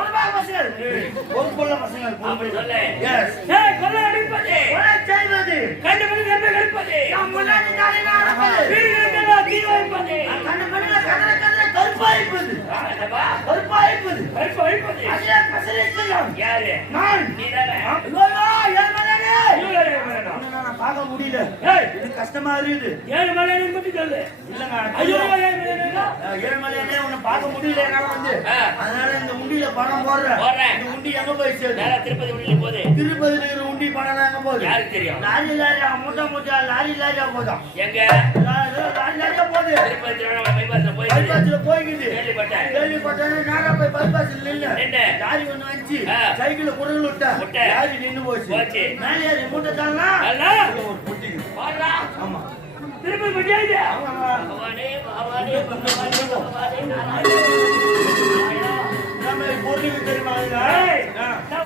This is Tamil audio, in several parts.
பொறுப்பாக பசங்கள் பொறுப்புள்ள பசங்கள் சொல்லு. எஸ் ஏய், கொள்ளை அடிப்பது, கொலை செய்வது. கண்டு கெடுப்பது, நம் முன்னாடி தானே நடப்பது. வீடுகளுக்கெல்லாம் தீ வைப்பது. கண்ணு கண்ணுல கதற கதற கருப்பாய்ப்பது. ஆ, என்னப்பா? கருப்பாய்ப்பது. வைப்பு, வைப்பது. அதிலே பசலிக்கலாம் யாரு? நான். நீதானே? ஐயோ, ஏழு மலையானே. இவரு வேணும். உன்னை நான் பார்க்க முடியல இது கஷ்டமா இருக்குது ஏழு மலையாளம் மட்டும் சொல்லு. இல்லங்க ஐயோ, ஏழு? ஏழுமலையானே உன்னை பார்க்க முடியல என்னால வந்து. அதனால இந்த உண்டியில பணம் போடுறேன். இந்த உண்டி எங்க போய் நேரா திருப்பதி உள்ளே போகுது. திருப்பதியில இருக்கிற உண்டி பணம் எங்க போகுது யாருக்கு தெரியும்? லாரி லாரியா மூட்டை மூட்டை லாரி லாரியா போதும் எங்க? லாரி லாரியா போகுது திருப்பதி திருவண்ணாமலை போயிட்டு பைபாஸ்ல போய்க்குது கேள்விப்பட்டேன். கேள்விப்பட்டேன் நேரா போய் பைபாஸ்ல நின்னு. லாரி ஒண்ணு வந்துச்சு. சைக்கிள் குடல் விட்டேன். லாரி நின்னு போச்சு. மேலே மூட்டை நல்லா? ஒரு பொட்டி பாடுறா. ஆமா பஞ்சாயத்து. ஆமா பகவானே, பகவானே, பகவானே, பகவானே. நம்ம பொருளுக்கு தெரியுமா?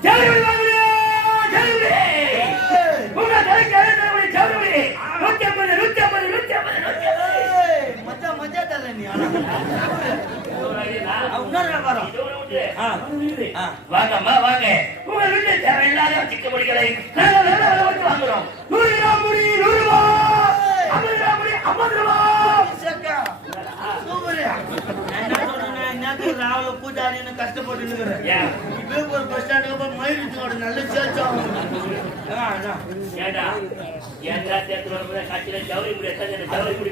ஜெயலலிதா. ஏய். உங்க தலைக்கு ஜெயலலிதா. நூத்தி ஐம்பது, நூத்தி ஐம்பது, நூத்தி ஐம்பது, நூத்தி ஐம்பது. ஏய், நீ இன்னொரு வியாபாரம். வாங்கம்மா வாங்க உங்க வீட்டு தேவையில்லாத சிக்க பொடிகளை வாங்குறோம் நூறு கிராம் நூறு ரூபாய் ஐம்பது கிராம் ஐம்பது ரூபாய் என்ன பூஜாரின்னு கஷ்டப்பட்டு இருக்கிறேன். ஏன்? ஒரு bus போய் மயிலுக்கு நல்ல சேர்த்து ஏண்டா ஏண்டா தேர்தல் வரும்போது கட்சியில ஜவுளி முடி எத்தனை ஜவுளி முடி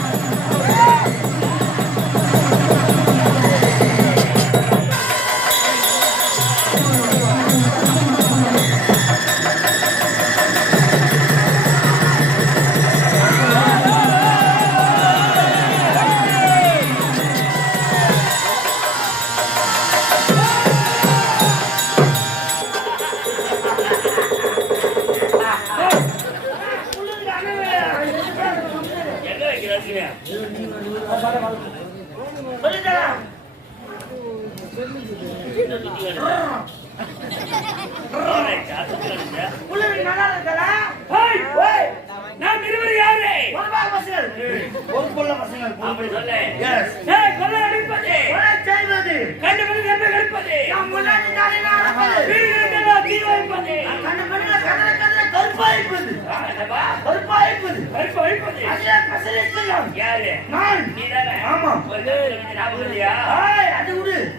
பசங்கள், அப்படி பொறுப்பு. சொல்லு. Yes. ஏய், கொள்ளை அடிப்பது, கொலை செய்வது கண்டுபிடி கண்டு கெடுப்பது, நம் முன்னாடி தானே நடப்பது வீடுகளுக்கெல்லாம் தீ வைப்பது. கண்ணு கண்ணுல கதற கதற கருப்பாய்ப்பது ஆ, என்னப்பா? கருப்பாய்ப்பது வைப்பு, வைப்பது. அதிலே பசலிக்கலாம் யாரு? நான்? ஆமா. ஒரு தடவை வந்து ஞாபகம் இல்லையா? அது விடு.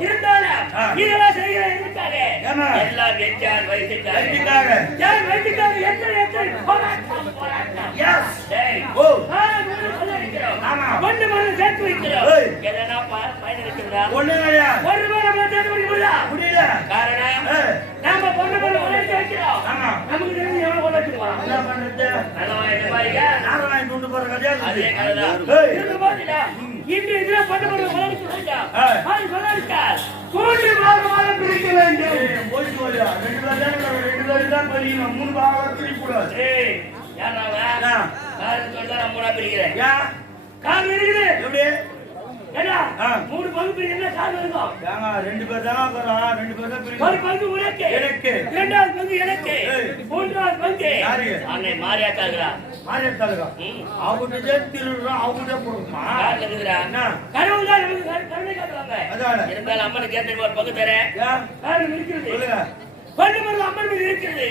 இருந்தாலும். இதெல்லாம் எதுக்காக? ஏம்மா? எல்லாம் எச்சார். வயிற்றுக்காக. யார் வயசுக்காக? எத்தனை, எத்தனை போராட்டம், போராட்டம். எஸ் ஓ மூணு. ஆமா. ஒண்ணு மணி சேர்த்து வைக்கிறோம். ப- பயன் இருக்குதா? ஒண்ணு ஒரு நம்மளால சேர்த்து வைக்க முடியல. காரணம், நாம பொண்ணு மேல கொள்ளை அடிச்சு வைக்கிறோம். ஆமா. நமக்கு தெரிஞ்சு எவ்வளவு கொள்ளை அடிச்சிருக்கோம். என்ன பண்றது நல்லவன் என்ன பாருங்க. நானும் வாங்கி கொண்டு போற கதையா அதே இருக்குது. கதைதான். ஏய். இருக்கு பாத்தீங்களா? இன்று இதுல பொண்ணு மேல கொள்ளை அடிச்சு வைக்கிறோம். ஏய். அது கொள்ளை அடிச்சால் மூன்று பாகமாக பிரிக்க வேண்டும். ரெண்டு பேர் தான் பிரிக்கணும். மூணு பாகம் பிரிக்க கூடாது ஏய், யார்றா அவன்? என்ன? காரணம் சொல்லிதான் நான் மூணா பிரிக்கிறேன். காரணம் இருக்குது. எப்படி. மூணு பங்கு பிரிக்கிறதுனா காரணம் இருக்கும். ஏங்க, ரெண்டு பேர் தான். ரெண்டு பேர் தான் ஒரு பிரிக்கணும். பங்கு உனக்கு. எனக்கு. இரண்டாவது பங்கு எனக்கு. ஏய். மூன்றாவது பங்கு யாருக்கு? அன்னை மாரியாத்தா இருக்கிறா. மாரியத்தாளுக்கா. ம். அவங்ககிட்டயே திருடுறோம், அவங்ககிட்டயே கொடுக்குமா? என்ன? கடவுள் தான் கருணை காட்டுவாங்க. அதானே. இருந்தாலும் அம்மனுக்கு ஏத்த ஒரு பங்கு தரேன்? காரணம் இருக்கிறது சொல்லுங்க. பொண்ணு மேல அம்மன் மீது இருக்கிறது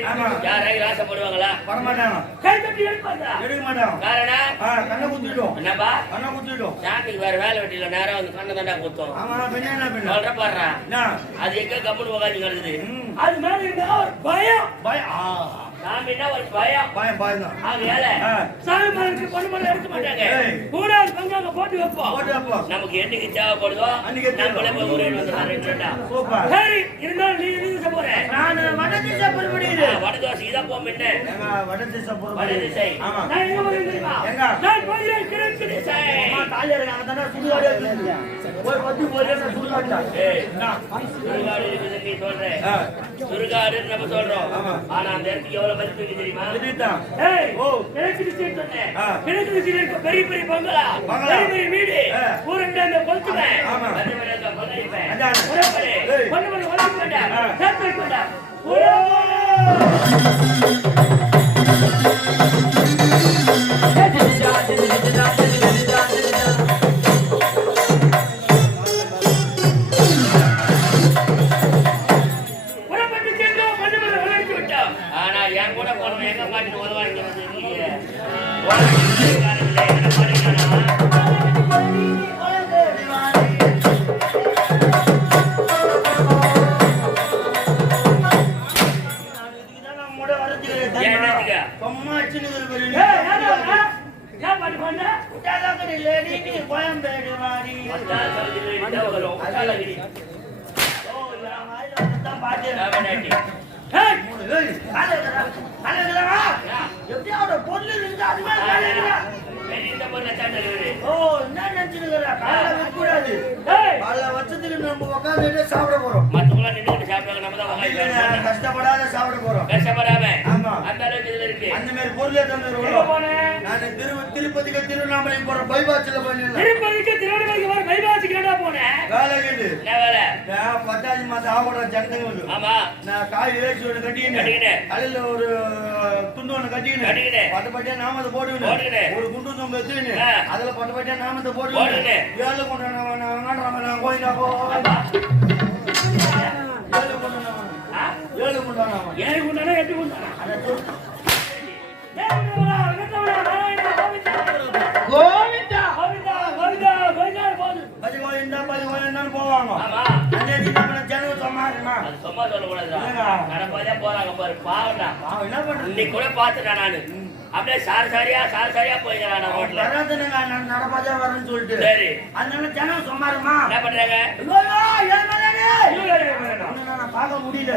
ஆசைப்படுவாங்களா வரமாட்டாங்க. கை தட்டி எடுப்பாங்க எடுக்க மாட்டாங்க. காரணம் கண்ணை குத்திடும். என்னப்பா கண்ணை குத்திடும். சாமிக்கு வேற வேலை வெட்டில நேரம் வந்து கண்ணை தாண்டா குத்தும் ஆமா, பின்ன என்ன பின்ன? சொல்ற என்ன? அது எங்க கம்முன்னு உட்காந்து கிடக்குது. அது மேல இருந்தா ஒரு பயம் பயம். சாமின்னா ஒரு பயம் பயம், ஆ. சாமி மரத்துக்கு பொண்ணு மரம் எடுக்க மாட்டாங்க ஏய். மூணாவது பங்கு அங்க போட்டு வைப்போம் போட்டு வைப்போம். நமக்கு என்னைக்கு தேவைப்படுதோ அன்னைக்கு நம்மளே போய் ஊரே. சரி இருந்தாலும் நீ நானு இதான் வட. திசை ஆமா. நான் எங்க போறேன் தெரியுமா எங்க? நான் போகிறேன் கிழக்கு திசை அம்மா, தாலி இருக்காங்க தானே, சுடுகாடு இருக்குது. போய் பத்தி போய் என்ன சுடுகாட்டா? ஏய், என்ன? சுடுகாடு இருக்குது நீ சொல்ற ஆ, சுடுகாடுன்னு நம்ம சொல்றோம். ஆனா அந்த இடத்துக்கு எவ்வளவு இருக்கு தெரியுமா. கிழக்கு திசைன்னு சொன்னேன். கிழக்கு திசையில இருக்க பெரிய பெரிய பங்களா. பெரிய பெரிய வீடு அந்த கொளுத்துவேன். பல வருஷத்துக்கு நம்ம உட்கார்ந்துட்டே சாப்பிட போறோம். கஷ்டப்படாத சாப்பிட போறோம். கஷ்டப்படாம ஆமா. அந்த அளவுக்கு இதுல இருக்கு. அந்த மாதிரி பொருளே நான் திரு திருப்பதிக்கு திருவண்ணாமலை போற பைபாச்சில் பண்ணிடலாம் திருப்பதிக்கு என்னடா போனேன் வேலை என்ன வேலை நான் பத்தாவது மாசம் ஜனதங்களுக்கு ஆமா நான் காய் வேச்சு ஒன்று கட்டிக்கினேன். தலையில ஒரு துண்டு ஒன்று கட்டிக்கினேன் கட்டிக்கினேன். பட்டு பட்டியா நாமத்தை போட்டுக்கினேன். ஒரு குண்டு தொங்க. அதுல பட்டு பட்டியா நாமத்தை போட்டுக்கினேன். ஏழு கொண்டு நான் கோயிலா போ ஏழு கொண்டு? ஏழு கொண்டு நான் ஏழு குண்டானா எட்டு குண்டானா கோவிந்தா. பதி கோயிந்தான்னு போவாங்க. நம்ம ஜனங்க அது சும்மா சொல்லக்கூடாதுடா. இல்லைங்க. நடப்பாதான் போறாங்க பாரு அவன் என்ன இன்னைக்கு கூட பாத்துட்டேன் நானு. அப்படியே சாரி சாரியா சாரி சாரியா போய்க்கிறான் ரோட்ல. வராதுனுங்க நான் நடப்பாதே வரேன்னு சொல்லிட்டு. சரி. அதனால ஜனம் சொன்னாருமா என்ன பண்றாங்க? நான் பார்க்க முடியல.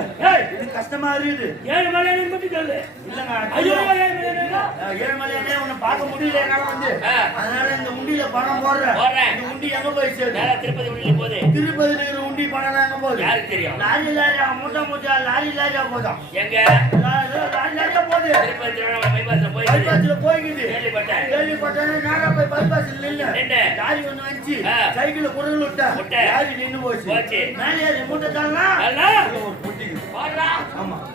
இது கஷ்டமா இருக்குது. ஏழு மலையாளி மட்டும் சொல்லு. இல்லங்க ஐயோ ஏழு? ஏழுமலையானே உன்னை பார்க்க முடியல என்னால வந்து. அதனால இந்த உண்டியில பணம் போடுறேன். போடுறேன். இந்த உண்டி எங்க போய் திருப்பதி உள்ளே போகுது திருப்பதியில உண்டி பணம் எங்க போகுது யாருக்கு தெரியும்? லாரி லாரியா மூட்டை மூட்டா லாரி லாரியா போதும். எங்க? லாரி லாரியா போகுது. பைபாஸ்ல போய் பைபாஸ்ல போய்க்குது. கேள்விப்பட்டேன். கேள்விப்பட்டேன் நேரா போய் பைபாஸ்ல நின்னு நின்னு. லாரி ஒண்ணு வந்துச்சு. சைக்கிள் குடல் விட்டா விட்ட. லாரி நின்னு போச்சு. போச்சு. மேலே ஏறி மூட்டை அல்ல? ஒரு பொட்டிக்கு ஆமா. ஆமாங்க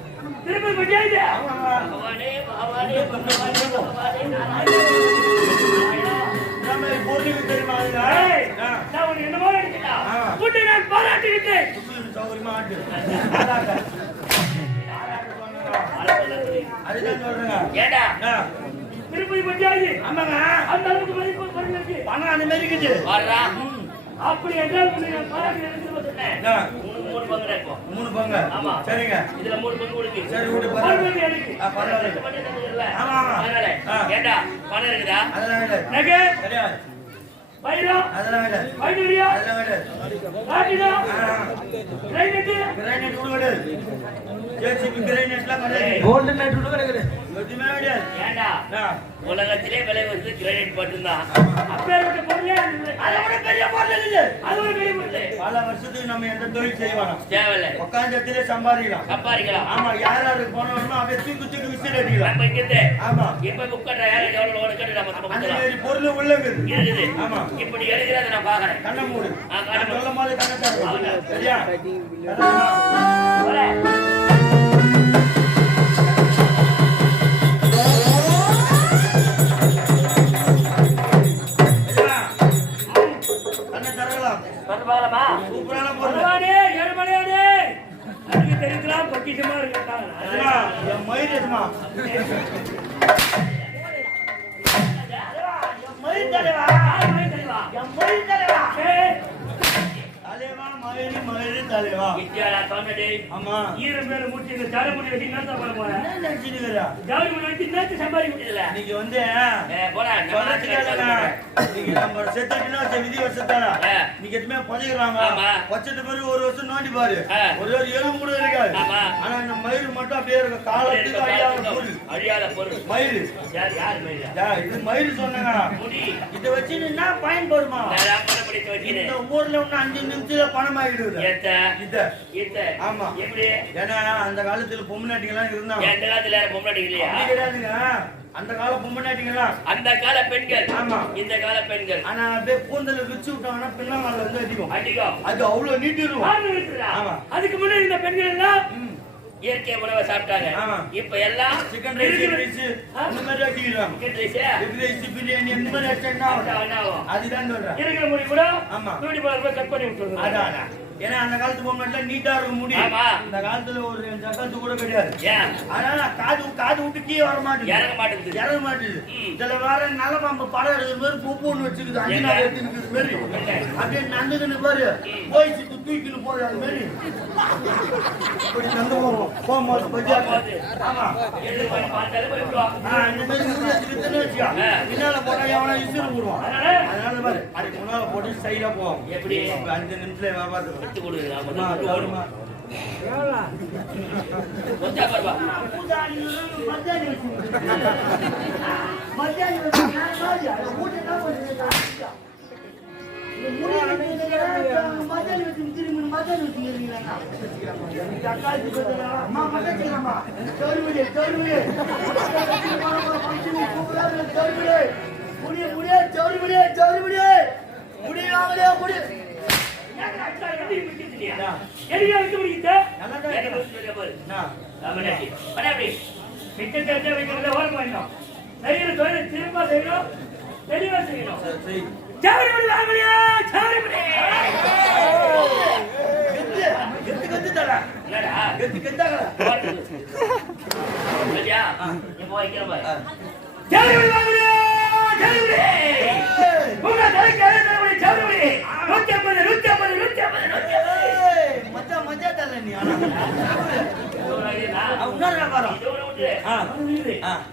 பகவானே பகவானே பகவானே பகவானே நாராயணா. நம்ம பொருளுக்கு தெரியுமா அதுங்க? ஏய், ஆ. நான் உன்னை என்னமோ நினைக்கிறேன். ஆ. உன்னை நான். அதாங்க. அதுதான் சொல்றேங்க. திருப்பதி பஞ்சாயத்து ஆமாங்க அந்த அளவுக்கு மதிப்பு குறைஞ்சு இருக்கு. பணம் அந்த மாதிரி இருக்குது. அப்படி என்றால் நான் பாராட்டுகிறேன் மூணு இப்போ. மூணு பங்கு ஆமா. சரிங்க இதுல மூணு பங்கு கொடுக்கு. சரி, பரவாயில்ல. பங்கு எனக்கு. பரவாயில்ல. பங்கு. ஆமா, ஆமா. ஏண்டா பணம் இருக்குதா அதெல்லாம் கிடையாது நகை கிடையாது வைரம் அதெல்லாம். கிரைனட் கிரானைட் கோல்டன் நைட் கூட கிடையாது. உலகத்திலே விலை வந்து கிரைனட் மட்டும்தான் அப்பேற்பட்ட பொருளே அது. இல்லை. அதை விட பெரிய பொருள் இருக்குது அது ஒரு பெரிய பொருள். பல வருஷத்துக்கு நம்ம எந்த தொழில் செய்வோம் தேவையில்லை. உட்காந்து இடத்துல சம்பாதிக்கலாம். சம்பாதிக்கலாம். ஆமா யார் யாருக்கு போனோம்னா அப்படியே தூக்கு தூக்கி விசில் அடிக்கலாம். நம்ம ஆமா. இப்ப புக் பண்ற யாரு எவ்வளவு லோன் கட்டு நம்ம நம்ம அந்த கொடுக்கலாம் மாதிரி பொருள் உள்ள இருக்குது. இருக்குது ஆமா. இப்ப நீ எடுக்கிறத நான் பாக்குறேன் கண்ணை மூடு. கண்ணை. சொல்லும் போது. சரியா? பொக்கிஷமா இருக்காங்க மயில் எதுமா? மயில் தலைவா? என் மயில் தலைவா? தலைவா மயில் மயில் தலைவா. இந்தியால சொன்னடி ஆமா. ஈரம் மேல மூச்சு இந்த ஜாட முடி வெட்டி என்ன பண்ண போறேன் என்ன நினைச்சிருக்கிறா ஜாடி முடி வெட்டி நேத்து சம்பாதிக்க முடியல இன்னைக்கு வந்து போடா நீங்க நம்ம செத்துட்டுனா விதி ஆ. நீங்க ஆமா. வச்சது பிறகு ஒரு வருஷம் நோண்டி பாரு. ஒரு ஒரு எலும்பு கூட இருக்காது ஆமா. அப்படியே இருக்க காலத்துக்கு அழியாத பொருள். அழியாத பொருள். மயிர் யார் யார் மேல யா, இது சொன்னாங்க வச்சு என்ன பயன்படுமா இந்த ஊர்ல ஒண்ணு அஞ்சு நிமிஷத்துல பணம் ஆயிடுது. ஏத்த. இத. ஈத்த ஆமா. எப்படி? ஏன்னா அந்த காலத்துல பொம்மநாட்டிங்கெல்லாம் இருந்தாங்க. எந்த காலத்துல பொம்பளை இல்லையா? கிடையாதுங்க. அந்த கால அந்த கால பெண்கள். ஆமா. இந்த கால பெண்கள். ஆனா அப்படியே கூந்தல வச்சு விட்டாங்கன்னா பின்னங்கால வந்து அதிகம் அதிகம் அது அவ்வளவு நீட்டிடும்? ஆமா. அதுக்கு முன்னாடி இந்த பெண்கள் எல்லாம். இயற்கை உணவை சாப்பிட்டாங்க. இப்ப எல்லாம் சிக்கன் ரைஸ் ரைஸ்? இந்த மாதிரி சிக்கன் ரைஸ் பிரியாணி இந்த மாதிரி ஆகும்? அதுதான் சொல்றேன் இருக்கிற முடி கூட ஆமா. பார்லர் போய் கட் பண்ணி விட்டுருங்க அதான். ஏன்னா அந்த காலத்து பொம்மைல நீட்டா இருக்கும் முடி. இந்த காலத்துல ஒரு ஜக்கத்து கூட கிடையாது ஏன் அதனால காது காது விட்டு கீழே வர மாட்டேங்குது இறங்க மாட்டேங்குது இறங்க மாட்டேங்குது ம். இதுல வேற நல்ல பாம்பு படம் எடுக்கிற மாதிரி பூப்பு ஒண்ணு வச்சுக்குது அஞ்சு நாள் எடுத்துக்கிற மாதிரி அப்படியே நந்துக்குன்னு பாரு போய் சுத்தி தூக்கின்னு அது மாதிரி இப்படி நந்து போவோம் போகும்போது. ஆமா இந்த மாதிரி திருத்தன்னு வச்சுக்கோ. பின்னால போனா எவனா இசுறு போடுவான். அதனால? பாரு, அதுக்கு முன்னால போட்டு ஸ்டைலா போவோம். எப்படி? அஞ்சு நிமிஷத்துல வியாபாரத்துக்கு. விட்டு கொடு நான் மட்டும் அது ஓடுமா வருமா? கொஞ்சா பரவா வச்சுக்கோ. மத்தியானம் தெளிவா செய்யணும். மணி வாங்கலையா மணி கெத்து, கெத்து. என்னடா? கெத்து, கெத்தாகல. சரியா? நீ போய்க்கிற பாரு. மணி வாங்கலையா மணி உங்க தலைக்கு ஐம்பது நூத்தி ஐம்பது நூத்தி ஐம்பது நூத்தி ஐம்பது ஏய், மச்சான், மச்சான் தல நீ ஆனா. அவன் உணர்ற வியாபாரம். ஆ. ஆ.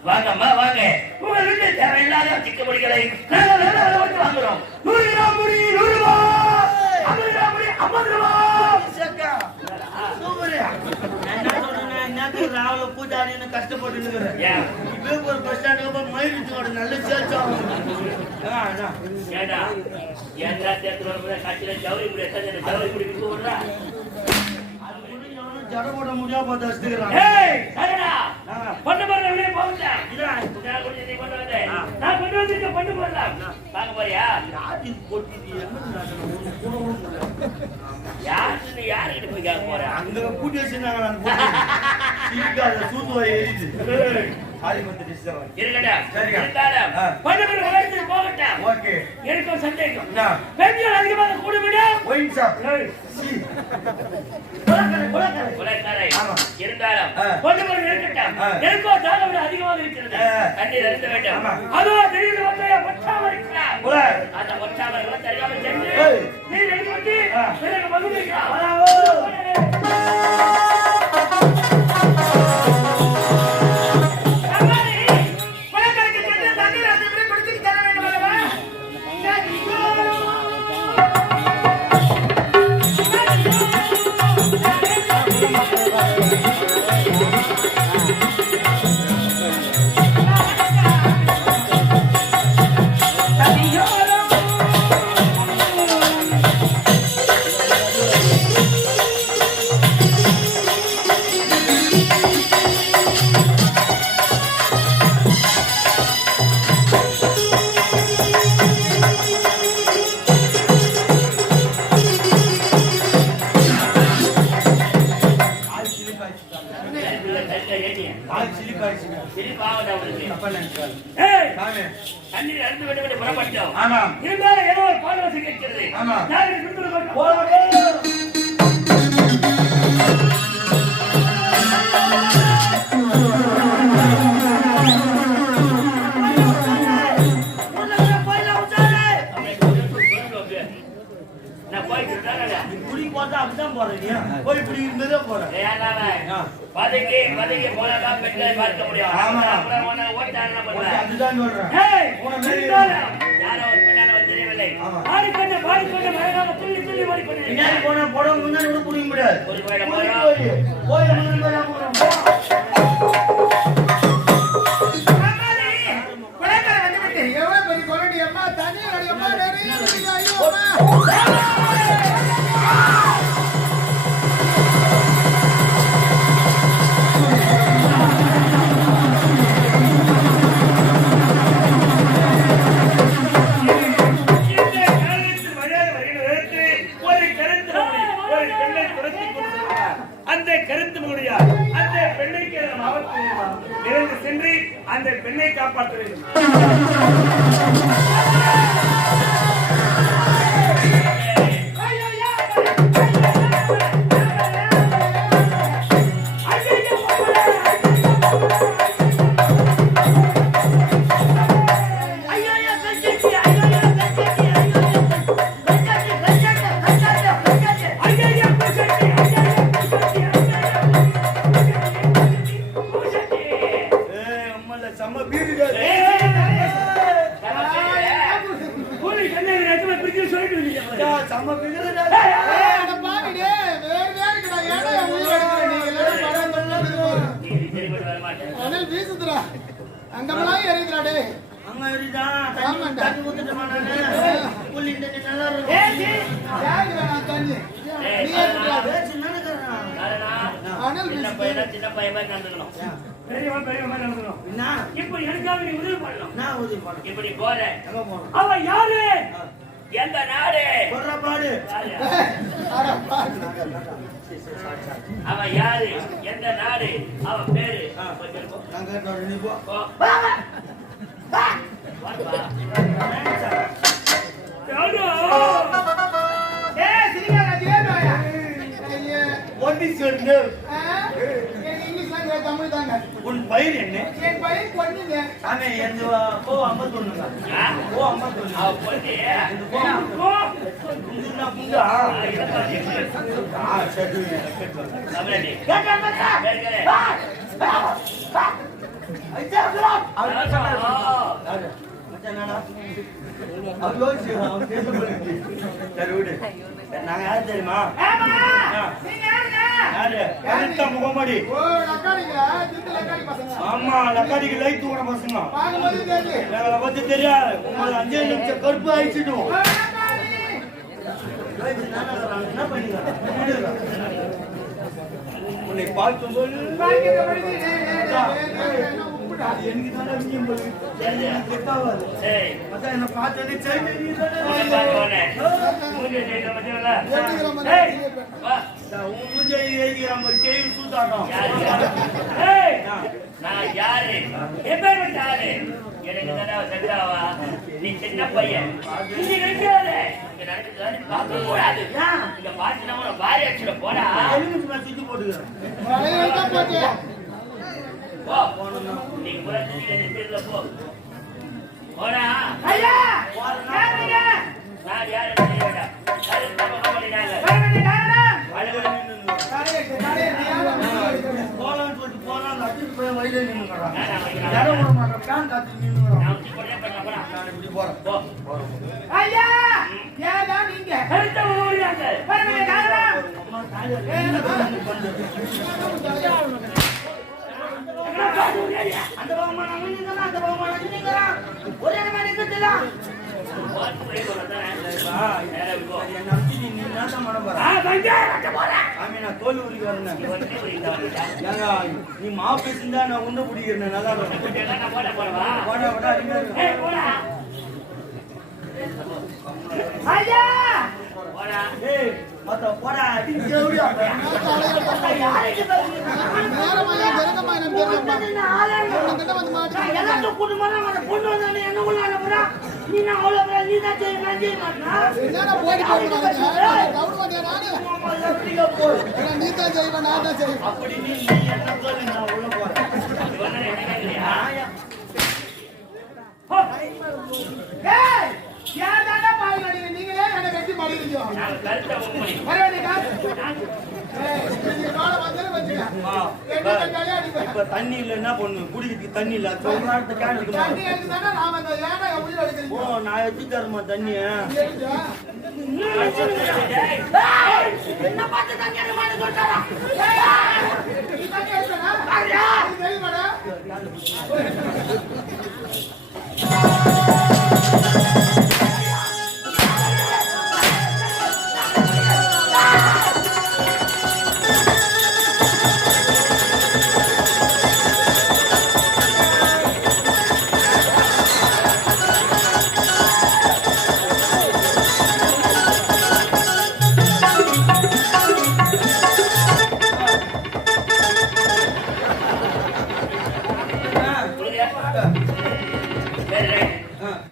வாங்கம்மா வாங்க உங்க வீட்டு தேவையில்லாத சிக்க முடிகளை வாங்குறோம் நூறு கிராம் முடி நூறு ரூபாய் ஐம்பது கிராம் முடி ஐம்பது என்ன கஷ்டப்பட்டு ஒரு போய் நல்ல சேர்த்து ஆகும். ஏண்டா ஏண்டா ஜவுளி முடி ஜவுளி முடி விட்டு விடுறா போட முடியாம பார்த்து வச்சுக்கிறான். ஏய் சரிடா. பொண்ணு போடுற வெளியே இதா, நான் கொண்டு ஆ. நான் கொண்டு வந்துட்டு பொண்ணு போடலாம் வாங்க போறியா யார்? ஒண்ணு கூட முடியல. யாருன்னு யாருக்கிட்ட போய் கேட்க போறேன் அங்க கூட்டி வச்சிருந்தாங்க அந்த பொண்ணு. சிரிக்காத, சூதுவாய் எரியுது. ஆதிபத்த dish தான் வாங்கி. இருக்கடா சரிங்க. இருந்தாலும் ஆ. பொண்ணு போடுற வளர்த்து போகட்டும் Okay. எனக்கு ஒரு சந்தேகம் என்ன? பெண்கள் அதிகமாக கூடுமிடா. சீ. இருந்தாலும். பொண்ணு போடுற இருக்கட்டும். எனக்கோ தாகம் அதிகமாக இருக்கிறது. தண்ணீர் அருந்த வேண்டும். அதோ திடீர்னு வந்து ஒற்றாமல் இருக்கிறார் கொலை. அந்த ஒற்றாமல் தெரியாமல் சென்று ஏய். நீர் எடுத்து வந்து ஆ. பிறகு மகிழ்ச்சிக்கிறார் போட்டா அப்படிதான் போற நீ. போய் இப்படி இருந்ததே போற. ஏய், அண்ணாவே, ஆ. பதுங்கி, பதுங்கி போனாதான் பெண்களை பார்க்க முடியும். அதுதான் சொல்றேன். பாடிக்கொண்டு, பாடிக்கொண்டு, அழகாக துள்ளி, துள்ளி பாடிக்கொண்டிருக்கிறார். போனா புடவை முன்னாடி கூட புடிக்க முடியாது. ஒரு அனல் வீசுதுடா. அங்கமெல்லாம் எரியுதுடா டேய். அங்க இருக்குதா, தண்ணி ஊத்திட்டோமா நானு? புள்ளி தண்ணி நல்லா இருக்கும். ஏய், நீ. யாருக்கு வேணாம் தண்ணி? நீ ஏத்துடா. நினைக்கிறேன். யாருடா? அனல் சின்ன. பையனா சின்ன பையன் மாதிரி நடந்துக்கணும் பெரியவன் பெரியவன் மாதிரி நடந்துக்கணும் என்ன? இப்ப எனக்காக நீ உதவி பண்ணணும் என்ன உதவி பண்ண? இப்படி போற எங்க? அவ யாரு எந்த நாடு போடுறா பாடு. யாரு? அட பாவி. அவ யாரு? எந்த நாடு அவ பேரு. உன் பயிர் என்ன? என் பையன் பொண்ணுங்க. சாமி எந்த போ அம்மா சொல்லுங்க ஆ? போ அம்மா சொல்லுங்க நாங்க யார் தெரியுமா? யாரு முகமடி. ஆமா லக்காடிக்கு லைட் தூக்கின பசங்க. எங்களை பத்தி தெரியாது உங்களை அஞ்சே நிமிஷம் கருப்பு அழிச்சிடுவோம் ஓ, லக்காடி. என்ன பண்ணிக்கலாம் உன்னை டேய், டேய், என்ன பார்த்தோன்னே நான் யாரு? வந்து யாரு? எனக்கு தானே அவ செட் ஆவா? நீ சின்ன பையன். இங்க நிக்காத. இங்க நடக்குதா பார்க்க கூடாது. இங்க பாத்துனா உன பாரி அடிச்சுட போடா போட்டுக்கிறேன். போ. நீ கூட போ. போடா. ஐயா! யாருங்க? நான் யாரு அது. போலான்னு சொல்லிட்டு போலான்னு அடிச்சுட்டு போய் வழியில நின்னுக்கிறான் நான் வைக்கிறேன். இடம் விட மாட்டேன் ஃபேன் காத்து நின்னுக்கிறான் நான் உச்சி போட்டே பண்ண போறேன் நான் இப்படி போறேன் போ ஐயா ஏதா நீங்க அடுத்த ஊரியாங்க பாருங்க காரணம் அம்மா தாயா பண்ணு அந்த நின்னுக்கிறேன் அந்த நின்னுக்கிறேன் ஒரே என்ன அடிச்சு நீ நின்னா நான் பிடிக்கிறேன் நல்லா போடா போடா என்ன உள்ள நீ நான் அவ்வளவு நீ தான் செய்ய நான் செய்ய நீ தான் நான் தான் செய்வேன். அப்படி நீ என்ன சொல்லி நான் உள்ள போறேன் ஏய், பாவி நடிகை? நீங்களே என்னை வெட்டி மாட்டிக்கிறீங்க. வர வேண்டிய காசு. ஏய், நீங்க வாழ வந்தாலும் வச்சுக்க. ஆ, வெட்டி கட்டாலே அடிப்பேன். இப்ப தண்ணி இல்ல என்ன பண்ணு குடிக்கிறதுக்கு தண்ணி இல்ல சொல்றாட்டு கேன் தண்ணி இருக்கு ஓ? நான் எடுத்து தரமா தண்ணி எடுத்தா? என்ன பார்த்து தண்ணி எடுக்க